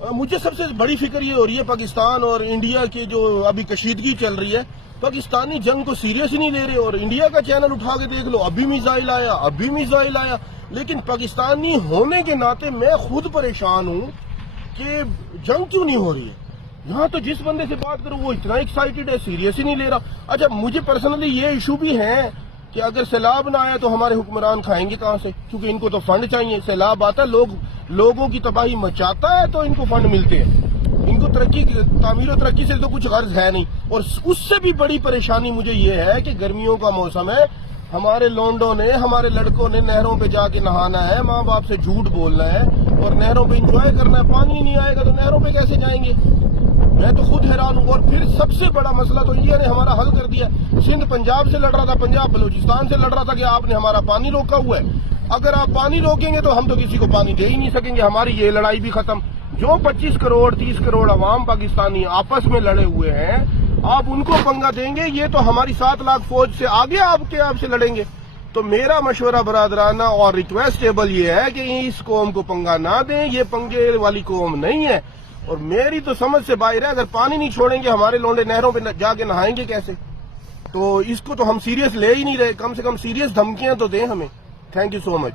مجھے سب سے بڑی فکر یہ ہو رہی ہے پاکستان اور انڈیا کی جو ابھی کشیدگی چل رہی ہے، پاکستانی جنگ کو سیریس ہی نہیں لے رہے، اور انڈیا کا چینل اٹھا کے دیکھ لو، ابھی میزائل آیا، لیکن پاکستانی ہونے کے ناطے میں خود پریشان ہوں کہ جنگ کیوں نہیں ہو رہی ہے۔ یہاں تو جس بندے سے بات کروں وہ اتنا ایکسائٹڈ ہے، سیریس ہی نہیں لے رہا۔ اچھا، مجھے پرسنلی یہ ایشو بھی ہے کہ اگر سیلاب نہ آیا تو ہمارے حکمران کھائیں گے کہاں سے، کیونکہ ان کو تو فنڈ چاہیے۔ سیلاب آتا ہے، لوگوں کی تباہی مچاتا ہے تو ان کو فنڈ ملتے ہیں، ان کو تعمیر و ترقی سے تو کچھ غرض ہے نہیں۔ اور اس سے بھی بڑی پریشانی مجھے یہ ہے کہ گرمیوں کا موسم ہے، ہمارے لونڈوں نے، ہمارے لڑکوں نے نہروں پہ جا کے نہانا ہے، ماں باپ سے جھوٹ بولنا ہے اور نہروں پہ انجوائے کرنا ہے۔ پانی نہیں آئے گا تو نہروں پہ کیسے جائیں گے؟ میں تو خود حیران ہوں۔ اور پھر سب سے بڑا مسئلہ تو انڈیا نے ہمارا حل کر دیا۔ سندھ پنجاب سے لڑ رہا تھا، پنجاب بلوچستان سے لڑ رہا تھا کہ آپ نے ہمارا پانی روکا ہوا ہے۔ اگر آپ پانی روکیں گے تو ہم تو کسی کو پانی دے ہی نہیں سکیں گے، ہماری یہ لڑائی بھی ختم۔ جو 25 کروڑ 30 کروڑ عوام پاکستانی آپس میں لڑے ہوئے ہیں، آپ ان کو پنگا دیں گے، یہ تو ہماری 7 لاکھ فوج سے آگے آپ سے لڑیں گے۔ تو میرا مشورہ برادرانہ اور ریکویسٹیبل یہ ہے کہ اس قوم کو پنگا نہ دیں، یہ پنگے والی قوم نہیں ہے۔ اور میری تو سمجھ سے باہر ہے، اگر پانی نہیں چھوڑیں گے ہمارے لونڈے نہروں پہ جا کے نہائیں گے کیسے؟ تو اس کو تو ہم سیریس لے ہی نہیں رہے، کم سے کم سیریس دھمکیاں تو دیں ہمیں۔ Thank you so much.